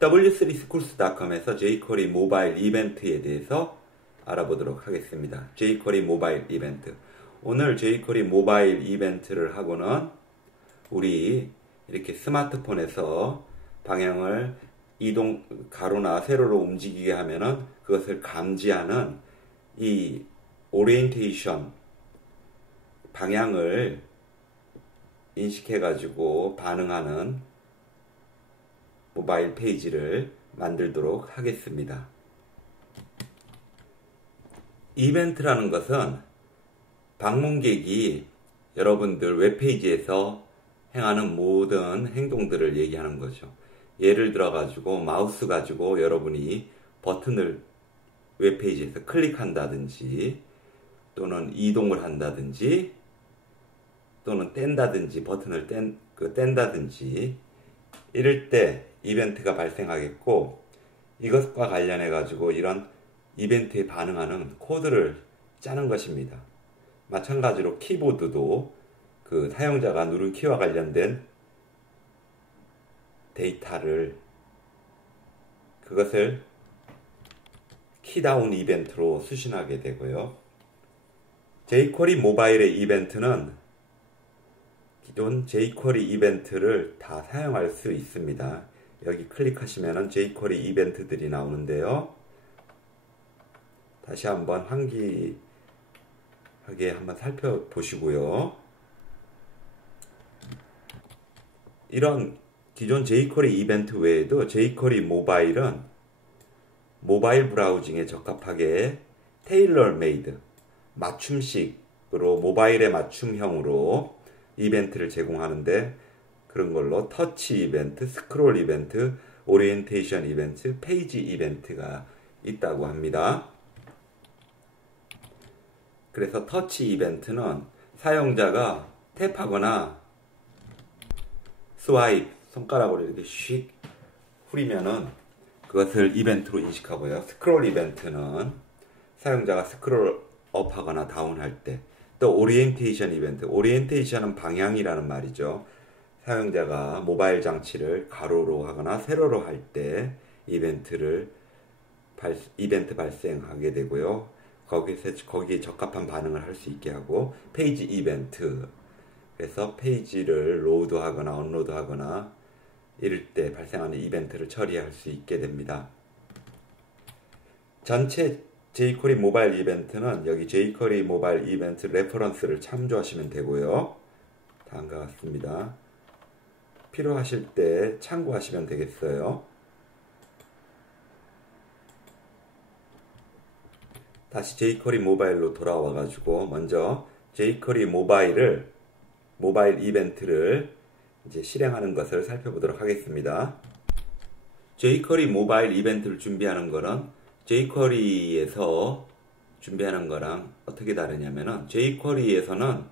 w3schools.com에서 jQuery 모바일 이벤트에 대해서 알아보도록 하겠습니다. jQuery 모바일 이벤트. 오늘 jQuery 모바일 이벤트를 하고는 우리 이렇게 스마트폰에서 방향을 가로나 세로로 움직이게 하면은 그것을 감지하는 이 오리엔테이션 방향을 인식해 가지고 반응하는 모바일 페이지를 만들도록 하겠습니다. 이벤트라는 것은 방문객이 여러분들 웹페이지에서 행하는 모든 행동들을 얘기하는 거죠. 예를 들어 가지고 마우스 가지고 여러분이 버튼을 웹페이지에서 클릭한다든지 또는 이동을 한다든지 또는 뗀다든지 버튼을 뗀다든지 이럴 때 이벤트가 발생하겠고, 이것과 관련해 가지고 이런 이벤트에 반응하는 코드를 짜는 것입니다. 마찬가지로 키보드도 그 사용자가 누른 키와 관련된 데이터를 그것을 키다운 이벤트로 수신하게 되고요. jQuery 모바일의 이벤트는 기존 jQuery 이벤트를 다 사용할 수 있습니다. 여기 클릭하시면 jQuery 이벤트들이 나오는데요. 다시 한번 환기하게 한번 살펴보시고요. 이런 기존 jQuery 이벤트 외에도 jQuery 모바일은 모바일 브라우징에 적합하게 테일러 메이드, 맞춤식으로 모바일에 맞춤형으로 이벤트를 제공하는데, 그런 걸로 터치 이벤트, 스크롤 이벤트, 오리엔테이션 이벤트, 페이지 이벤트가 있다고 합니다. 그래서 터치 이벤트는 사용자가 탭하거나 스와이프, 손가락으로 이렇게 슉 후리면은 그것을 이벤트로 인식하고요. 스크롤 이벤트는 사용자가 스크롤 업하거나 다운할 때, 또 오리엔테이션 이벤트, 오리엔테이션은 방향이라는 말이죠. 사용자가 모바일 장치를 가로로 하거나 세로로 할 때 이벤트 발생하게 되고요. 거기에 적합한 반응을 할 수 있게 하고, 페이지 이벤트, 그래서 페이지를 로드하거나 언로드하거나 이럴 때 발생하는 이벤트를 처리할 수 있게 됩니다. 전체 jQuery 모바일 이벤트는 여기 jQuery 모바일 이벤트 레퍼런스를 참조하시면 되고요. 다음과 같습니다. 필요하실 때 참고하시면 되겠어요. 다시 jQuery 모바일로 돌아와 가지고 먼저 jQuery 모바일 이벤트를 이제 실행하는 것을 살펴보도록 하겠습니다. jQuery 모바일 이벤트를 준비하는 거는 jQuery에서 준비하는 거랑 어떻게 다르냐면은, jQuery에서는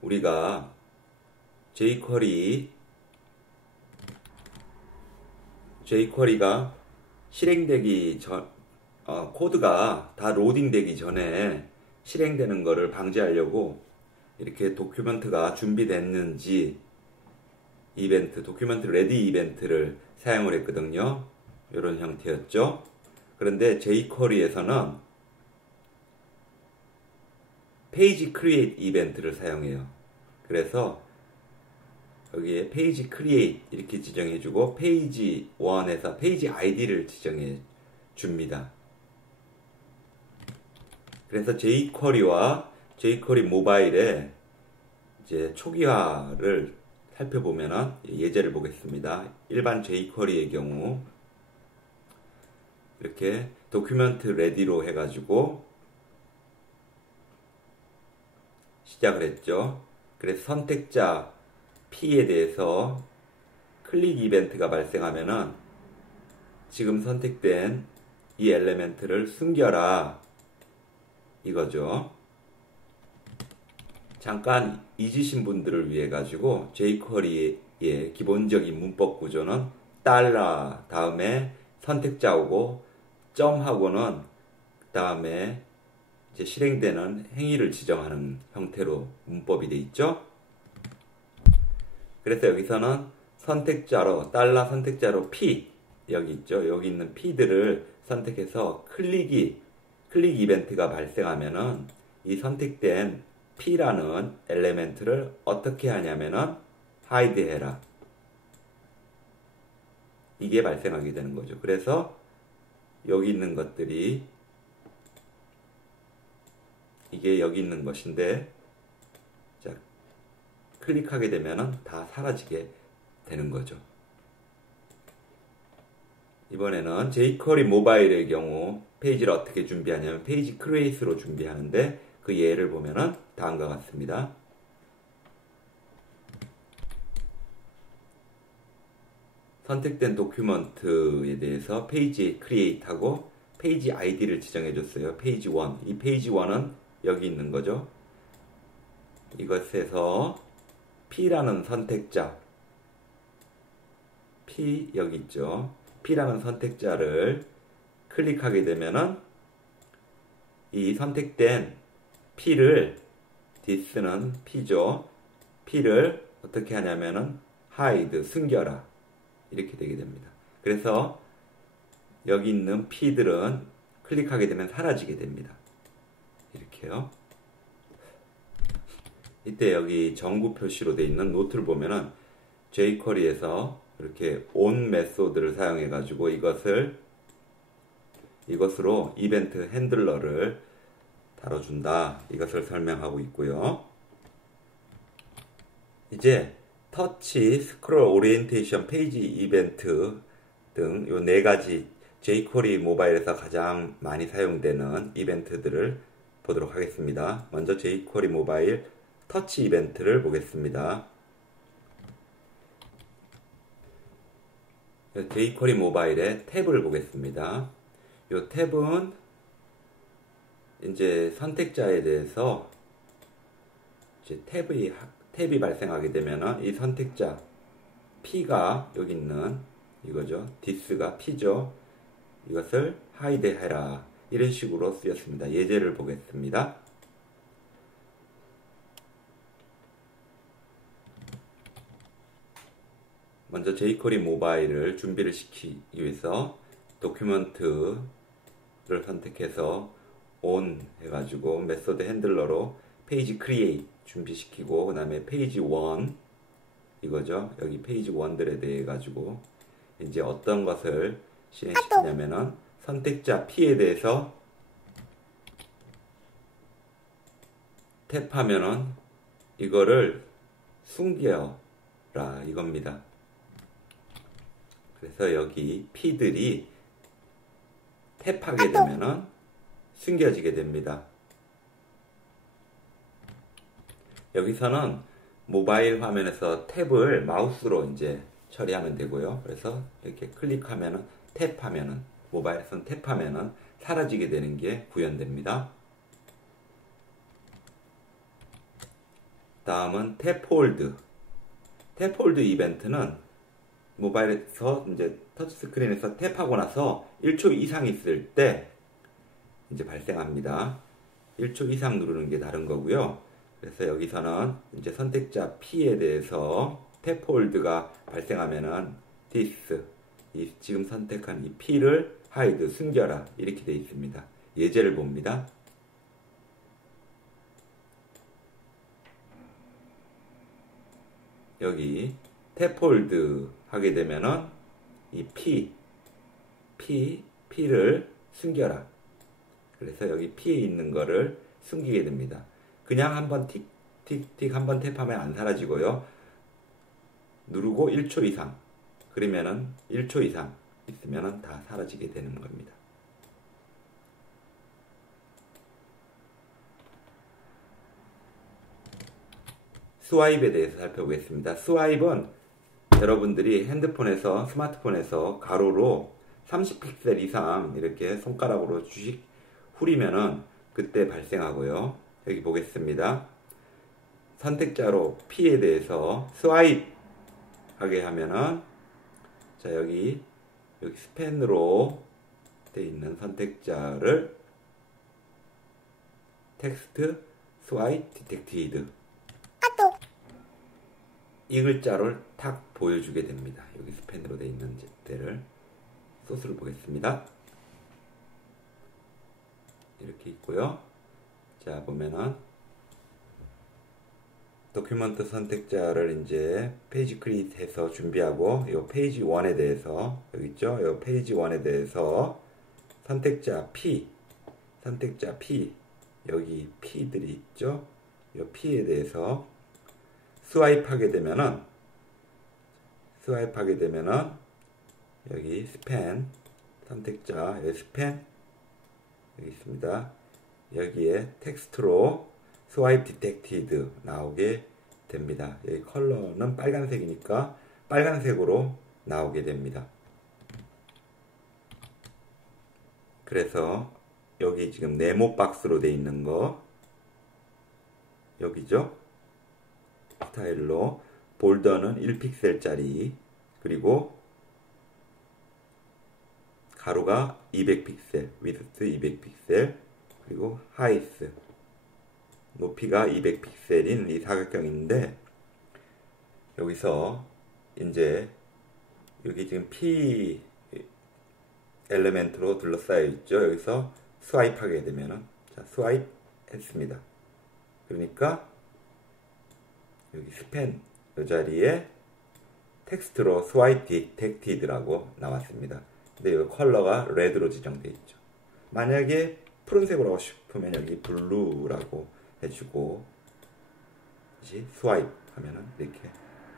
우리가 jQuery가 실행되기 전, 코드가 다 로딩되기 전에 실행되는 거를 방지하려고 이렇게 도큐먼트가 준비됐는지 도큐먼트 레디 이벤트를 사용을 했거든요. 이런 형태였죠. 그런데 jQuery에서는 페이지 크리에이트 이벤트를 사용해요. 그래서 여기에 페이지 크리에이트 이렇게 지정해주고, 페이지 1에서 페이지 아이디를 지정해 줍니다. 그래서 jQuery와 jQuery 모바일의 이제 초기화를 살펴보면은 예제를 보겠습니다. 일반 jQuery의 경우 이렇게 도큐먼트 레디로 해가지고 시작을 했죠. 그래서 선택자 P에 대해서 클릭 이벤트가 발생하면은 지금 선택된 이 엘리멘트를 숨겨라 이거죠. 잠깐 잊으신 분들을 위해 가지고 jQuery의 기본적인 문법 구조는 달러 다음에 선택자 오고 점하고는 그 다음에 이제 실행되는 행위를 지정하는 형태로 문법이 되어 있죠. 그래서 여기서는 선택자로 달러 선택자로 P 여기 있죠. 여기 있는 P들을 선택해서 클릭 이벤트가 발생하면은 이 선택된 P라는 엘리멘트를 어떻게 하냐면은 하이드 해라. 이게 발생하게 되는 거죠. 그래서 여기 있는 것들이 이게 여기 있는 것인데, 자, 클릭하게 되면은 다 사라지게 되는 거죠. 이번에는 jQuery 모바일의 경우 페이지를 어떻게 준비하냐면 페이지 크리에이트로 준비하는데, 그 예를 보면은 다음과 같습니다. 선택된 도큐먼트에 대해서 페이지 크리에이트하고 페이지 아이디를 지정해 줬어요. 페이지 1. 이 페이지 1은 여기 있는 거죠. 이것에서 P라는 선택자, P 여기 있죠. P라는 선택자를 클릭하게 되면은 이 선택된 P를, this는 P죠. P를 어떻게 하냐면은 hide, 숨겨라. 이렇게 되게 됩니다. 그래서 여기 있는 P들은 클릭하게 되면 사라지게 됩니다. 이렇게요. 이때 여기 정구 표시로 되어 있는 노트를 보면은 jQuery에서 이렇게 on 메소드를 사용해 가지고 이것으로 이벤트 핸들러를 다뤄준다. 이것을 설명하고 있고요. 이제 터치, 스크롤, 오리엔테이션, 페이지 이벤트 등 요 네 가지 jQuery 모바일에서 가장 많이 사용되는 이벤트들을 보도록 하겠습니다. 먼저 jQuery 모바일 터치 이벤트를 보겠습니다. jQuery 모바일의 탭을 보겠습니다. 이 탭은 이제 선택자에 대해서 이제 탭이 발생하게 되면은 이 선택자 P가 여기 있는 이거죠. this가 P죠. 이것을 hide 해라. 이런 식으로 쓰였습니다. 예제를 보겠습니다. 먼저 jQuery 모바일을 준비를 시키기 위해서 도큐먼트를 선택해서 on 해가지고 메소드 핸들러로 페이지 크리에이트 준비시키고, 그 다음에 페이지 1 이거죠. 여기 페이지 1들에 대해 가지고 이제 어떤 것을 실행시키냐면은 선택자 P에 대해서 탭하면은 이거를 숨겨라 이겁니다. 그래서 여기 P들이 탭하게 되면은 숨겨지게 됩니다. 여기서는 모바일 화면에서 탭을 마우스로 이제 처리하면 되고요. 그래서 이렇게 클릭하면은 탭하면은 모바일에서는 탭하면은 사라지게 되는 게 구현됩니다. 다음은 탭홀드. 탭홀드 이벤트는 모바일에서 이제 터치스크린에서 탭하고 나서 1초 이상 있을 때 이제 발생합니다. 1초 이상 누르는 게 다른 거고요. 그래서 여기서는 이제 선택자 P에 대해서 탭홀드가 발생하면은 this, 이 지금 선택한 이 P를 hide, 숨겨라 이렇게 되어 있습니다. 예제를 봅니다. 여기 탭홀드 하게 되면은 이 P를 숨겨라. 그래서 여기 P에 있는 거를 숨기게 됩니다. 그냥 한번 틱틱틱 한번 탭하면 안 사라지고요. 누르고 1초 이상, 그러면은 1초 이상 있으면은 다 사라지게 되는 겁니다. 스와입에 대해서 살펴보겠습니다. 스와입은 여러분들이 핸드폰에서, 스마트폰에서 가로로 30픽셀 이상 이렇게 손가락으로 주식 후리면은 그때 발생하고요. 여기 보겠습니다. 선택자로 P에 대해서 스와입 하게 하면은, 자, 여기 스펜으로 되어 있는 선택자를 텍스트 스와입 디텍티드 이 글자를 탁 보여주게 됩니다. 여기 스펜으로 되어 있는 데를. 소스를 보겠습니다. 이렇게 있고요. 자, 보면은 도큐먼트 선택자를 이제 페이지 크리에이트 해서 준비하고, 이 페이지 1에 대해서, 여기 있죠? 이 페이지 1에 대해서 선택자 P, 여기 P들이 있죠? 이 P에 대해서 스와이프하게 되면은 여기 스팬, 선택자, 여기 스팬, 여기 있습니다. 여기에 텍스트로 스와이프 디텍티드 나오게 됩니다. 여기 컬러는 빨간색이니까 빨간색으로 나오게 됩니다. 그래서 여기 지금 네모 박스로 되어 있는 거 여기죠? 스타일로 볼더는 1픽셀짜리, 그리고 가로가 200픽셀, 위드스 200픽셀, 그리고 하이스 높이가 200픽셀인 이 사각형인데, 여기서 이제 여기 지금 P 엘리멘트로 둘러싸여 있죠. 여기서 스와이프 하게 되면은, 자, 스와이프 했습니다. 그러니까 여기 스팬 이 자리에 텍스트로 스와이프 디텍티드라고 나왔습니다. 근데 이 컬러가 레드로 지정되어 있죠. 만약에 푸른색으로 하고 싶으면 여기 블루라고 해주고, 다시 스와이프 하면은 이렇게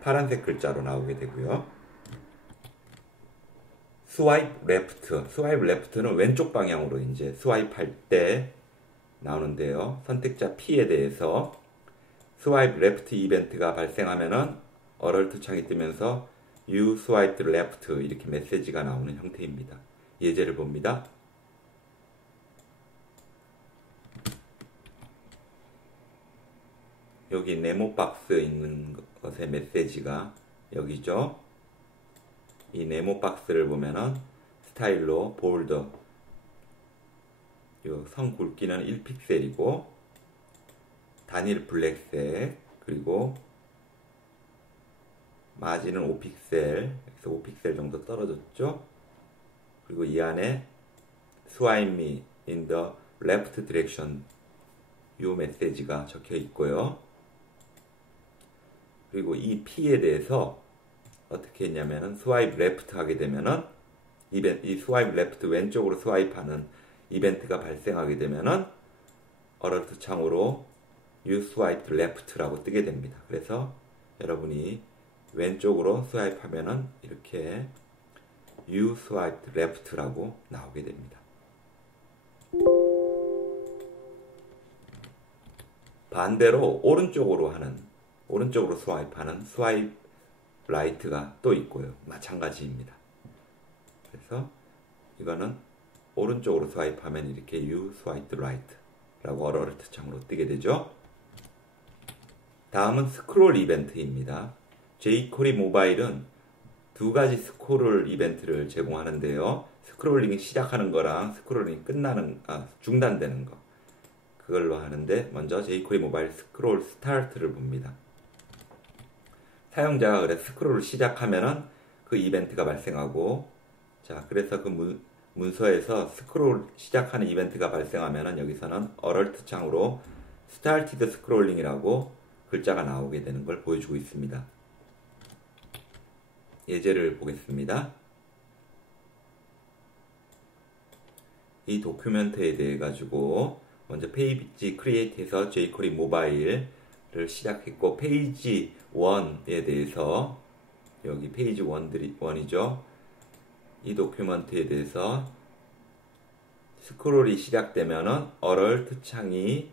파란색 글자로 나오게 되고요. 스와이프 레프트는 왼쪽 방향으로 이제 스와이프 할 때 나오는데요. 선택자 P에 대해서 스와이프 레프트 이벤트가 발생하면은 어럴트 창이 뜨면서 You swiped left 이렇게 메시지가 나오는 형태입니다. 예제를 봅니다. 여기 네모 박스 있는 것의 메시지가 여기죠. 이 네모 박스를 보면은 스타일로 볼더, 요 선 굵기는 1픽셀이고 단일 블랙색, 그리고 마진은 5픽셀, 그래서 5픽셀 정도 떨어졌죠. 그리고 이 안에 Swipe me in the left direction 이 메시지가 적혀 있고요. 그리고 이 P에 대해서 어떻게 했냐면은 스와이프 레프트 하게 되면은 이 스와이프 레프트 왼쪽으로 스와이프하는 이벤트가 발생하게 되면은 어럴트 창으로 You swiped left라고 뜨게 됩니다. 그래서 여러분이 왼쪽으로 스와이프 하면은 이렇게 You swiped left라고 나오게 됩니다. 반대로 오른쪽으로 스와이프하는 스와이프 라이트가 또 있고요. 마찬가지입니다. 그래서 이거는 오른쪽으로 스와이프하면 이렇게 You swiped right라고 어럴트 창으로 뜨게 되죠. 다음은 스크롤 이벤트입니다. jQuery 모바일은 두 가지 스크롤 이벤트를 제공하는데요. 스크롤링이 시작하는 거랑 스크롤링이 중단되는 거, 그걸로 하는데, 먼저 jQuery 모바일 스크롤 스타트를 봅니다. 사용자가 그래 스크롤을 시작하면은 그 이벤트가 발생하고, 자, 그래서 그 문서에서 스크롤 시작하는 이벤트가 발생하면은 여기서는 어럴트 창으로 started scrolling이라고 글자가 나오게 되는 걸 보여주고 있습니다. 예제를 보겠습니다. 이 도큐멘트에 대해 가지고 먼저 페이지 크리에이트해서 jQuery 모바일을 시작했고, 페이지 1에 대해서 여기 페이지 1이죠. 이 도큐멘트에 대해서 스크롤이 시작되면은 어럴트 창이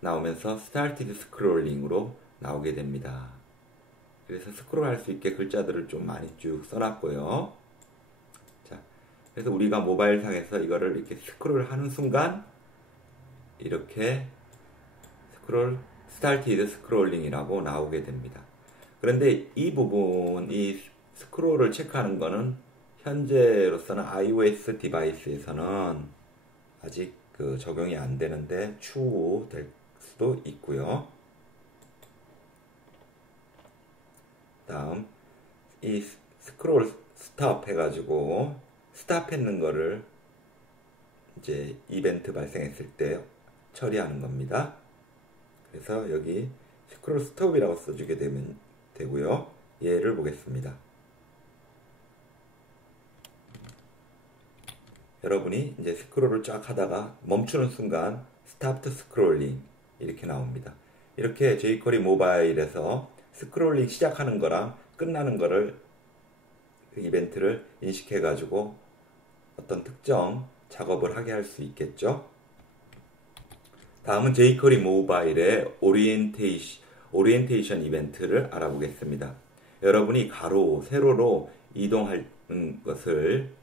나오면서 started scrolling으로 나오게 됩니다. 그래서 스크롤 할 수 있게 글자들을 좀 많이 쭉 써놨고요. 자, 그래서 우리가 모바일 상에서 이거를 이렇게 스크롤 하는 순간 이렇게 started scrolling이라고 나오게 됩니다. 그런데 이 부분, 이 스크롤을 체크하는 거는 현재로서는 iOS 디바이스에서는 아직 적용이 안 되는데 추후 될 수도 있고요. 다음 이 스크롤 스톱 해가지고 스탑했는 거를 이제 이벤트 발생했을 때 처리하는 겁니다. 그래서 여기 스크롤 스톱이라고 써주게 되면 되고요. 예를 보겠습니다. 여러분이 이제 스크롤을 쫙 하다가 멈추는 순간 스타트 스크롤링 이렇게 나옵니다. 이렇게 jQuery 모바일에서 스크롤링 시작하는 거랑 끝나는 거를 그 이벤트를 인식해 가지고 어떤 특정 작업을 하게 할 수 있겠죠. 다음은 jQuery 모바일의 오리엔테이션 이벤트를 알아보겠습니다. 여러분이 가로, 세로로 이동하는 것을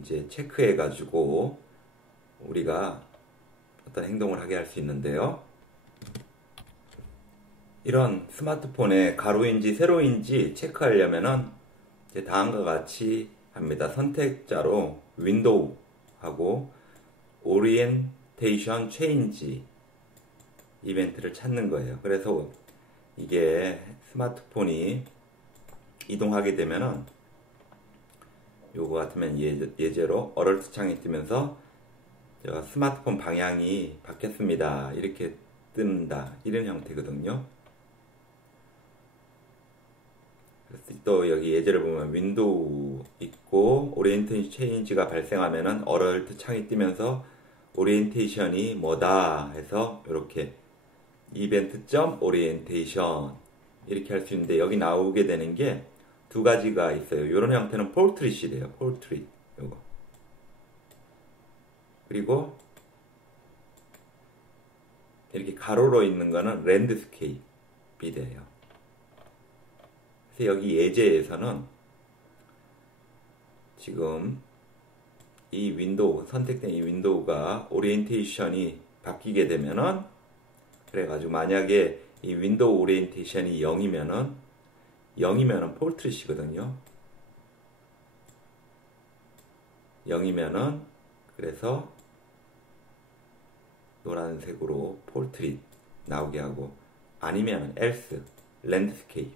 이제 체크해 가지고 우리가 어떤 행동을 하게 할 수 있는데요. 이런 스마트폰에 가로인지 세로인지 체크하려면은 이제 다음과 같이 합니다. 선택자로 윈도우하고 오리엔테이션 체인지 이벤트를 찾는 거예요. 그래서 이게 스마트폰이 이동하게 되면은 요거 같으면 예제로 어럴트 창이 뜨면서 스마트폰 방향이 바뀌었습니다. 이렇게 뜬다. 이런 형태거든요. 그래서 또 여기 예제를 보면 윈도우 있고 오리엔테이션 체인지가 발생하면은 어럴트 창이 뜨면서 오리엔테이션이 뭐다 해서 이렇게 이벤트.오리엔테이션 이렇게 할 수 있는데 여기 나오게 되는 게 두 가지가 있어요. 이런 형태는 폴트릿이래요. 폴트릿 요거. 그리고 이렇게 가로로 있는 거는 랜드스케이프이 돼요. 그래서 여기 예제에서는 지금 이 윈도우, 선택된 이 윈도우가 오리엔테이션이 바뀌게 되면은 그래가지고 만약에 이 윈도우 오리엔테이션이 0이면은 폴트릿이거든요. 0이면은 그래서 노란색으로 폴트릿 나오게 하고 아니면 else 랜드스케이프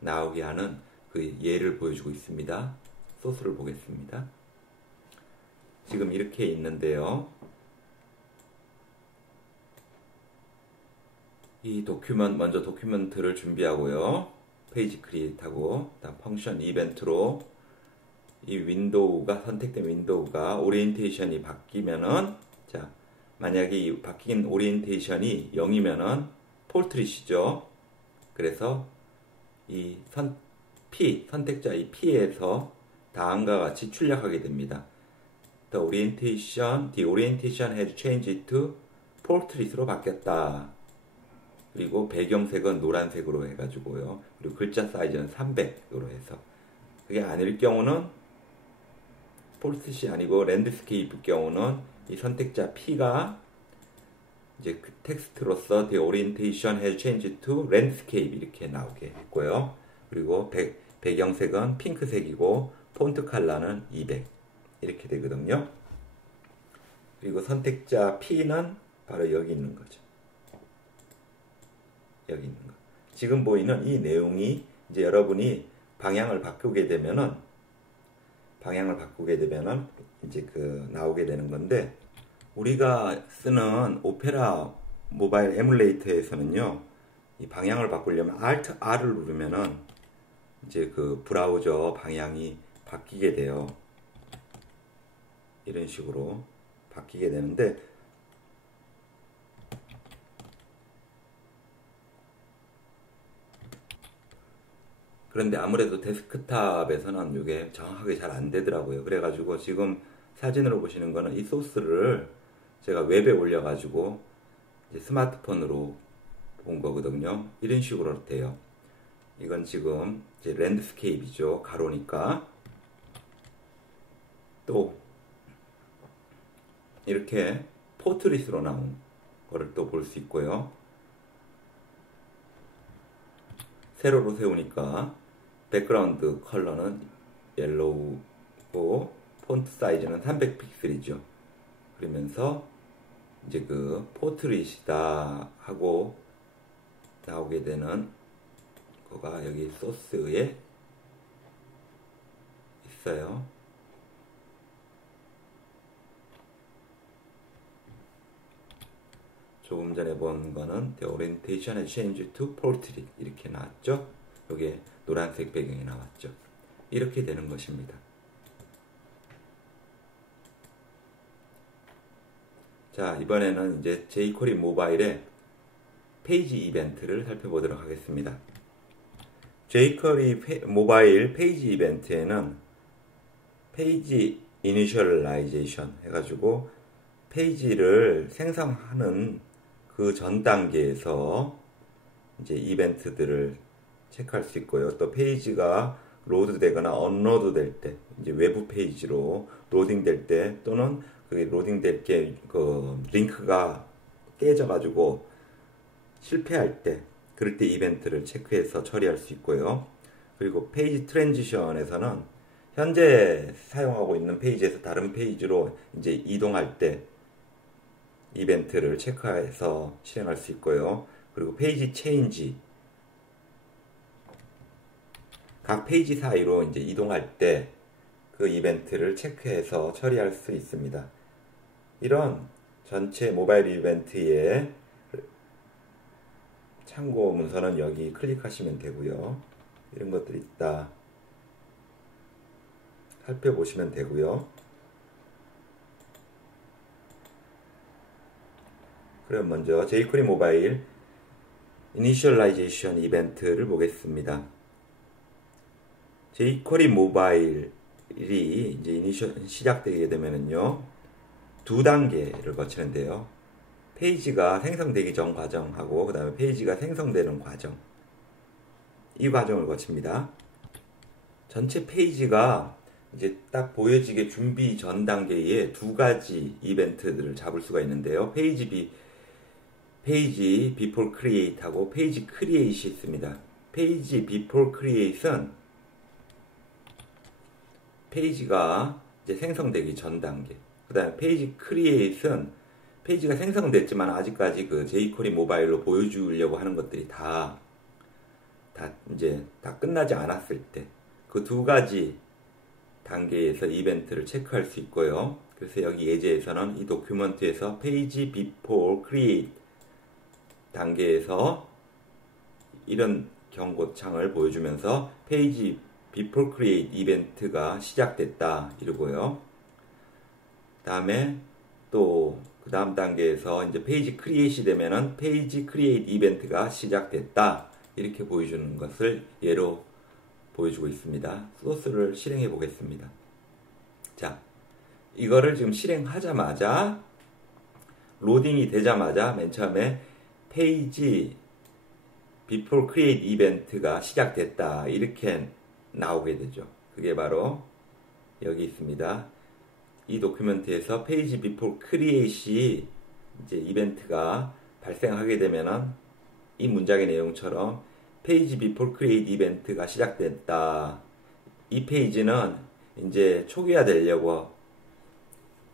나오게 하는 그 예를 보여주고 있습니다. 소스를 보겠습니다. 지금 이렇게 있는데요. 이 먼저 도큐멘트를 준비하고요. 페이지 크리에이트하고 다음 펑션 이벤트로 이 윈도우가 선택된 윈도우가 오리엔테이션이 바뀌면은 자 만약에 이 바뀐 오리엔테이션이 0이면은 폴트릿이죠. 그래서 이 선택자 이 P에서 다음과 같이 출력하게 됩니다. The orientation has changed to portrait으로 바뀌었다. 그리고 배경색은 노란색으로 해가지고요. 그리고 글자 사이즈는 300으로 해서 그게 아닐 경우는 폴트릿이 아니고 랜드스케이프 경우는 이 선택자 P가 이제 그 텍스트로서 The orientation has changed to landscape 이렇게 나오게 했고요. 그리고 배경색은 핑크색이고 폰트 컬러는 200 이렇게 되거든요. 그리고 선택자 P는 바로 여기 있는 거죠. 여기 있는 거. 지금 보이는 이 내용이 이제 여러분이 방향을 바꾸게 되면은 이제 나오게 되는 건데 우리가 쓰는 오페라 모바일 에뮬레이터에서는요. 이 방향을 바꾸려면 Alt R을 누르면은 이제 그 브라우저 방향이 바뀌게 돼요. 이런 식으로 바뀌게 되는데 그런데 아무래도 데스크탑에서는 이게 정확하게 잘 안 되더라고요. 그래가지고 지금 사진으로 보시는 거는 이 소스를 제가 웹에 올려가지고 이제 스마트폰으로 본 거거든요. 이런 식으로 돼요. 이건 지금 이제 랜드스케이프이죠. 가로니까. 또 이렇게 포트릿으로 나온 거를 또 볼 수 있고요. 세로로 세우니까 백그라운드 컬러는 옐로우고 폰트 사이즈는 300픽셀이죠. 그러면서 이제 그 포트릿이다 하고 나오게 되는 거가 여기 소스에 있어요. 조금 전에 본 거는 The orientation has changed to portrait 이렇게 나왔죠. 여기에 노란색 배경이 나왔죠. 이렇게 되는 것입니다. 자, 이번에는 이제 jQuery 모바일의 페이지 이벤트를 살펴보도록 하겠습니다. jQuery 모바일 페이지 이벤트에는 페이지 이니셜라이제이션 해가지고 페이지를 생성하는 그 전 단계에서 이제 이벤트들을 체크할 수 있고요. 또 페이지가 로드되거나 언로드 될 때, 이제 외부 페이지로 로딩 될 때, 또는 그 로딩 될 게 그 링크가 깨져가지고 실패할 때, 그럴 때 이벤트를 체크해서 처리할 수 있고요. 그리고 페이지 트랜지션에서는 현재 사용하고 있는 페이지에서 다른 페이지로 이제 이동할 때 이벤트를 체크해서 실행할 수 있고요. 그리고 페이지 체인지, 각 페이지 사이로 이제 이동할 때 그 이벤트를 체크해서 처리할 수 있습니다. 이런 전체 모바일 이벤트의 참고 문서는 여기 클릭하시면 되고요. 이런 것들이 있다. 살펴보시면 되고요. 그럼 먼저 jQuery 모바일 이니셜라이제이션 이벤트를 보겠습니다. jQuery 모바일이 이제 시작되게 되면은요, 두 단계를 거치는데요. 페이지가 생성되기 전 과정하고 그 다음에 페이지가 생성되는 과정, 이 과정을 거칩니다. 전체 페이지가 이제 딱 보여지게 준비 전 단계에 두 가지 이벤트들을 잡을 수가 있는데요. 페이지 before create 하고 페이지 create이 있습니다. 페이지 before create은 페이지가 이제 생성되기 전 단계. 그 다음에 페이지 create은 페이지가 생성됐지만 아직까지 그 jQuery 모바일로 보여주려고 하는 것들이 다 이제 다 끝나지 않았을 때 그 두 가지 단계에서 이벤트를 체크할 수 있고요. 그래서 여기 예제에서는 이 도큐먼트에서 페이지 before create 단계에서 이런 경고창을 보여주면서 페이지 before create 이벤트가 시작됐다 이러고요. 다음에 또 그 다음 단계에서 이제 페이지 크리에이트이 되면은 페이지 크리에이트 이벤트가 시작됐다 이렇게 보여주는 것을 예로 보여주고 있습니다. 소스를 실행해 보겠습니다. 자, 이거를 지금 실행하자마자 로딩이 되자마자 맨 처음에 페이지 before create 이벤트가 시작됐다 이렇게 나오게 되죠. 그게 바로 여기 있습니다. 이 도큐멘트에서 페이지 before create이 이제 이벤트가 발생하게 되면은 이 문장의 내용처럼 페이지 before create 이벤트가 시작됐다. 이 페이지는 이제 초기화되려고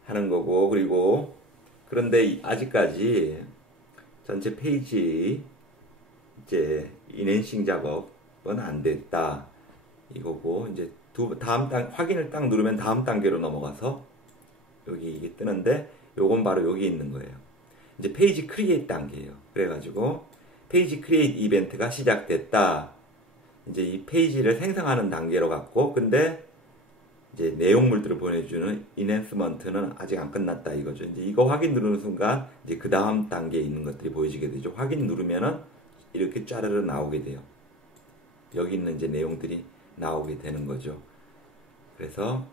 하는 거고, 그리고 그런데 아직까지 전체 페이지 이제 인핸싱 작업은 안 됐다 이거고, 이제 확인을 딱 누르면 다음 단계로 넘어가서 여기 이게 뜨는데 요건 바로 여기 있는 거예요. 이제 페이지 크리에이트 단계예요. 그래가지고 페이지 크리에이트 이벤트가 시작됐다. 이제 이 페이지를 생성하는 단계로 갔고, 근데 이제 내용물들을 보내주는 인핸스먼트는 아직 안 끝났다 이거죠. 이제 이거 확인 누르는 순간 이제 그 다음 단계에 있는 것들이 보여지게 되죠. 확인 누르면은 이렇게 짜르르 나오게 돼요. 여기 있는 이제 내용들이 나오게 되는 거죠. 그래서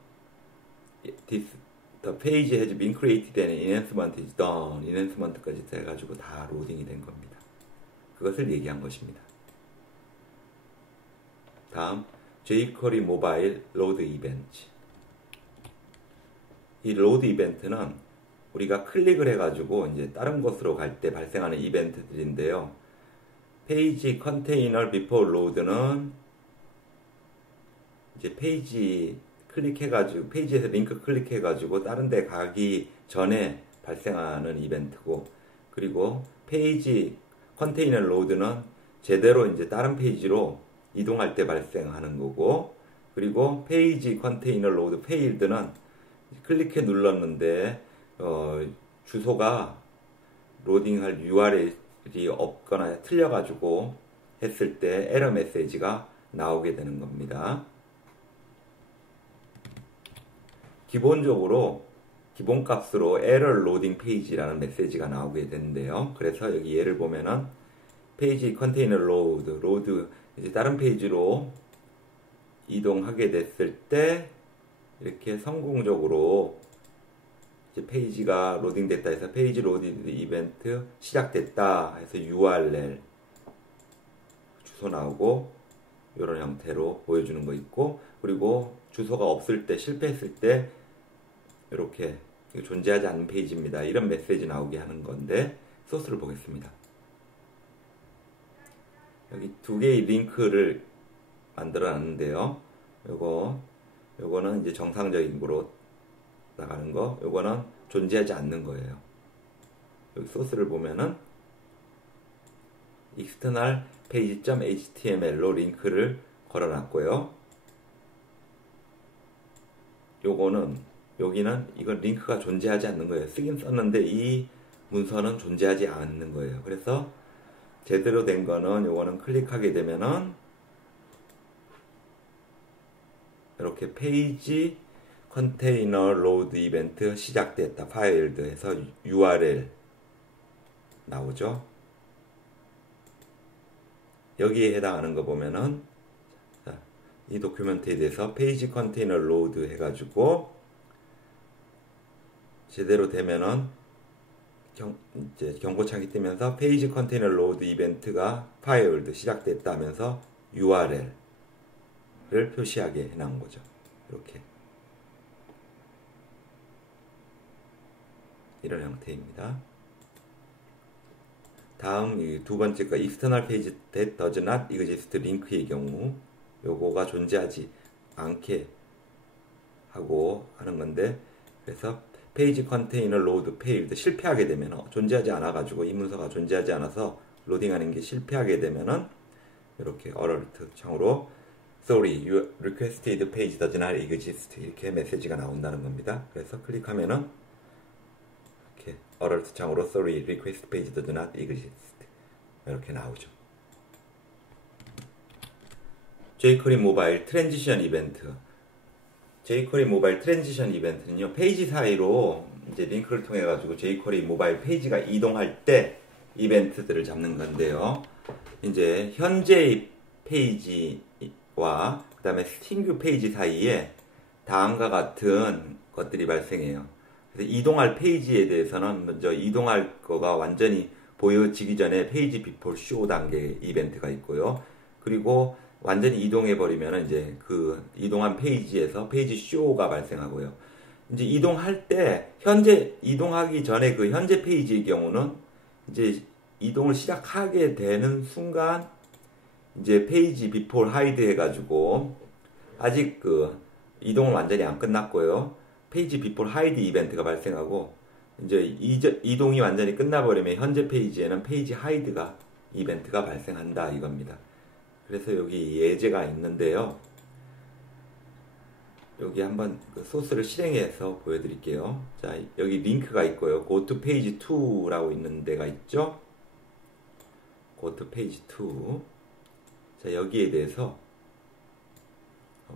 the page has been created and enhancement is done. enhancement까지 해가지고 다 로딩이 된 겁니다. 그것을 얘기한 것입니다. 다음 jQuery 모바일 로드 이벤트. 이 로드 이벤트는 우리가 클릭을 해가지고 이제 다른 곳으로 갈 때 발생하는 이벤트들인데요. 페이지 컨테이너 비포 로드는 이제 페이지 클릭해가지고 페이지에서 링크 클릭해가지고 다른 데 가기 전에 발생하는 이벤트고, 그리고 페이지 컨테이너 로드는 제대로 이제 다른 페이지로 이동할 때 발생하는 거고, 그리고 페이지 컨테이너 로드 페일드는 클릭해 눌렀는데 주소가 로딩할 URL이 없거나 틀려가지고 했을 때 에러 메시지가 나오게 되는 겁니다. 기본적으로 기본값으로 error loading page라는 메시지가 나오게 되는데요. 그래서 여기 예를 보면은 페이지 컨테이너 로드 이제 다른 페이지로 이동하게 됐을 때 이렇게 성공적으로 이제 페이지가 로딩됐다 해서 페이지 로드 이벤트 시작됐다 해서 URL 주소 나오고 이런 형태로 보여주는 거 있고, 그리고 주소가 없을 때 실패했을 때 이렇게 존재하지 않는 페이지입니다 이런 메시지 나오게 하는 건데, 소스를 보겠습니다. 여기 두 개의 링크를 만들어 놨는데요. 요거는 이제 정상적인 거로 나가는 거, 요거는 존재하지 않는 거예요. 여기 소스를 보면은 external page.html로 링크를 걸어 놨고요. 여기는 이건 링크가 존재하지 않는 거예요. 쓰긴 썼는데 이 문서는 존재하지 않는 거예요. 그래서 제대로 된 거는 요거는 클릭하게 되면은 이렇게 페이지 컨테이너 로드 이벤트 시작됐다 파일드 해서 URL 나오죠. 여기에 해당하는 거 보면은 이 도큐멘트에 대해서 페이지 컨테이너 로드 해가지고 제대로 되면은 이제 경고창이 뜨면서 페이지 컨테이너 로드 이벤트가 파일드 시작됐다 하면서 URL을 표시하게 해놓은 거죠. 이렇게 이런 형태입니다. 다음 두 번째 거 external page that does not exist 링크의 경우 요거가 존재하지 않게 하고 하는 건데, 그래서 페이지 컨테이너 로드 페일드 실패하게 되면 존재하지 않아 가지고 이 문서가 존재하지 않아서 로딩하는 게 실패하게 되면은 이렇게 어럴트 창으로 sorry your requested page does not exist 이렇게 메시지가 나온다는 겁니다. 그래서 클릭하면은 이렇게 어럴트 창으로 sorry request page does not exist 이렇게 나오죠. jQuery 모바일 트랜지션 이벤트. jQuery 모바일 트랜지션 이벤트는요, 페이지 사이로 이제 링크를 통해 가지고 jQuery 모바일 페이지가 이동할 때 이벤트들을 잡는 건데요. 이제 현재의 페이지와 그다음에 신규 페이지 사이에 다음과 같은 것들이 발생해요. 그래서 이동할 페이지에 대해서는 먼저 이동할 거가 완전히 보여지기 전에 페이지 비포 쇼 단계 이벤트가 있고요. 그리고 완전히 이동해버리면 이제 그 이동한 페이지에서 페이지 쇼가 발생하고요. 이제 이동할 때, 이동하기 전에 그 현재 페이지의 경우는 이제 이동을 시작하게 되는 순간 이제 페이지 비포 하이드 해가지고 아직 그 이동은 완전히 안 끝났고요. 페이지 비포 하이드 이벤트가 발생하고 이제 이동이 완전히 끝나버리면 현재 페이지에는 페이지 하이드가 이벤트가 발생한다 이겁니다. 그래서 여기 예제가 있는데요. 여기 한번 그 소스를 실행해서 보여드릴게요. 자, 여기 링크가 있고요. Go to page 2라고 있는 데가 있죠. Go to page 2. 자, 여기에 대해서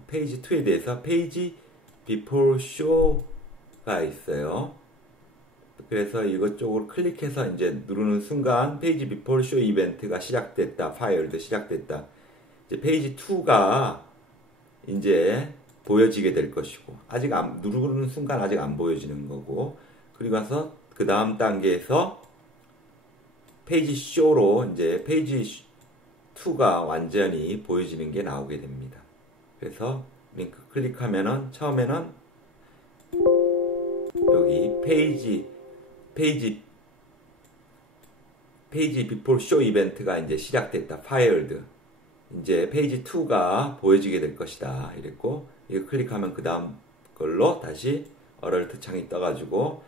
페이지 2에 대해서 페이지 before show가 있어요. 그래서 이것 쪽으로 클릭해서 이제 누르는 순간 페이지 before show 이벤트가 시작됐다. 파일도 시작됐다. 이제 페이지 2가 이제 보여지게 될 것이고, 아직 누르는 순간 아직 안 보여지는 거고, 그리고 나서 그 다음 단계에서 페이지 쇼로 이제 페이지 2가 완전히 보여지는 게 나오게 됩니다. 그래서 링크 클릭하면은 처음에는 여기 페이지 비포 쇼 이벤트가 이제 시작됐다. 파일드. 이제 페이지 2가 보여지게 될 것이다. 이랬고, 이거 클릭하면 그 다음 걸로 다시 어럴트 창이 떠가지고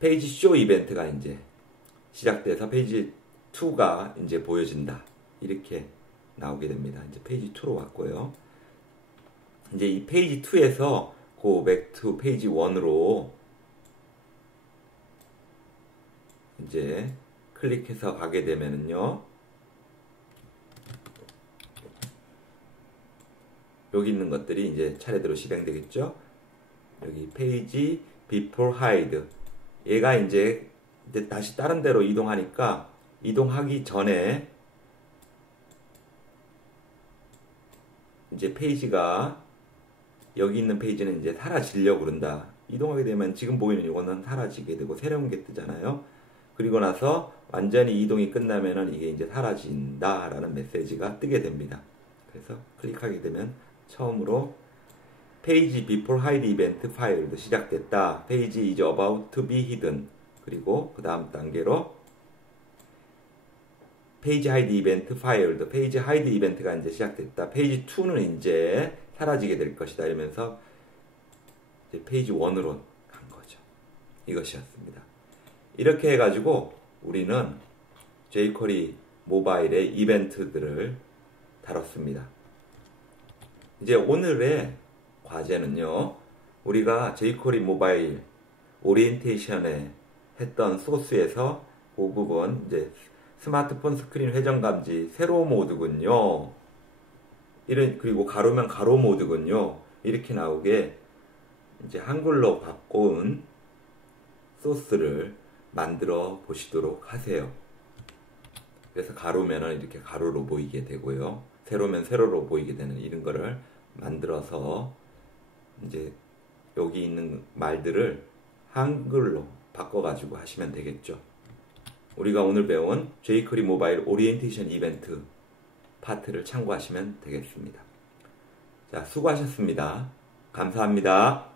페이지 쇼 이벤트가 이제 시작돼서 페이지 2가 이제 보여진다. 이렇게 나오게 됩니다. 이제 페이지 2로 왔고요. 이제 이 페이지 2에서 go back to 페이지 1으로 이제 클릭해서 가게 되면은요. 여기 있는 것들이 이제 차례대로 실행되겠죠. 여기 페이지 before hide. 얘가 이제 다시 다른 데로 이동하니까 이동하기 전에 이제 페이지가 여기 있는 페이지는 이제 사라지려고 그런다. 이동하게 되면 지금 보이는 이거는 사라지게 되고 새로운 게 뜨잖아요. 그리고 나서 완전히 이동이 끝나면은 이게 이제 사라진다라는 메시지가 뜨게 됩니다. 그래서 클릭하게 되면 처음으로 페이지 before hide 이벤트 파일도 시작됐다. 페이지 is about to be hidden. 그리고 그 다음 단계로 페이지 하이드 이벤트 파일도 페이지 하이드 이벤트가 이제 시작됐다. 페이지 2는 이제 사라지게 될 것이다. 이러면서 이제 페이지 1으로 간 거죠. 이것이었습니다. 이렇게 해가지고 우리는 jQuery 모바일의 이벤트들을 다뤘습니다. 이제 오늘의 과제는요. 우리가 jQuery 모바일 오리엔테이션에 했던 소스에서 그 부분 이제 스마트폰 스크린 회전 감지 세로 모드군요. 그리고 가로면 가로 모드군요. 이렇게 나오게 이제 한글로 바꾼 소스를 만들어 보시도록 하세요. 그래서 가로면은 이렇게 가로로 보이게 되고요. 세로면 세로로 보이게 되는 이런 거를 만들어서 이제 여기 있는 말들을 한글로 바꿔가지고 하시면 되겠죠. 우리가 오늘 배운 jQuery 모바일 오리엔테이션 이벤트 파트를 참고하시면 되겠습니다. 자, 수고하셨습니다. 감사합니다.